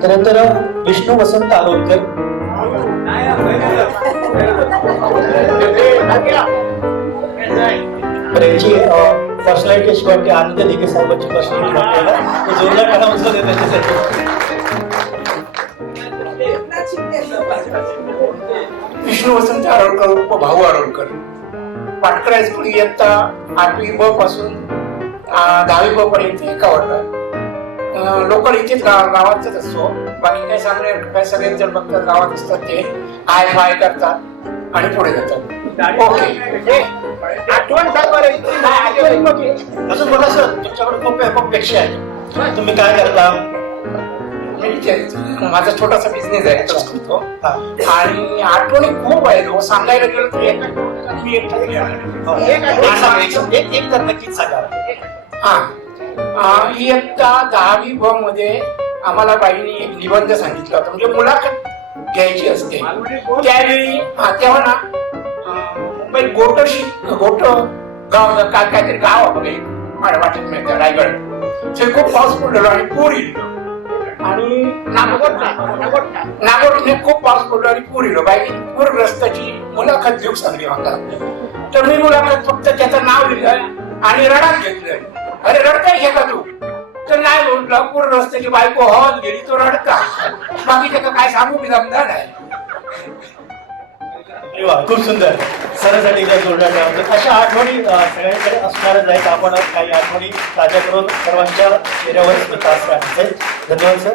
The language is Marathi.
त्यानंतर तर विष्णू वसंत आरोलकर. तर यांची पर्सनॅलिटी अशी वाटते आनंद दिघे साहेबांची पर्सनॅलिटी वाटते जोरदार उचलत आहे विष्णू वसंत आरोळकर उर्फ भाऊ आरोळकर पाटकर हायस्कूल इयत्ता आठवी ब पासून दहावी ब पर्यंत एका वर्गात. लोकल इथेच गाव गावातच असतो. बाकी काय सांगणे काय सगळे जर बघतात गावात असतात ते. आय फाय करतात आणि पुढे जातात. ओके आठवण. अजून बघा. सर तुमच्याकडे खूप खूप पेक्षा आहे. तुम्ही काय करता? माझा छोटासा बिझनेस आहे तोच करतो. हा. आणि आठवणी खूप आहेत हो. सांगायला गेलं तर एका मी एकटा. हो. एक आठवण. एक- एक एक तर नक्कीच सांगा. हा. इयत्ता दहावी ब मध्ये आम्हाला बाईंनी एक निबंध सांगितला होता. म्हणजे मुलाखत घ्यायची असते. त्यावेळी हा, तेव्हा ना मुंबईत गोटशी गोट गाव काय काहीतरी गाव एक मला वाटत मिळतं रायगड. ते खूप पाऊस पडलेलो आणि पूर येईल आणि नागोटने खूप पाऊस पडलो आणि पूर येलो बाई पूरग्रस्ताची मुलाखत घेऊ सांगली मला तर मी मुलाखत फक्त त्याचं नाव लिहिलं आणि रडात घेतलं. अरे रडताय घे का तू? तर नाही म्हटलं पूर्ण रस्त्याची बायको हॉल गेली तो रडता बाकी त्याचं काय सांगू मी जमणार आहे. वा खूप सुंदर. सरसाठी एकदा जोरदार टाळा. अशा आठवणी सगळ्यांकडे असणारच आहेत आपण काही आठवणी ताज्या करून सर्वांच्या चेहऱ्यावर धन्यवाद सर.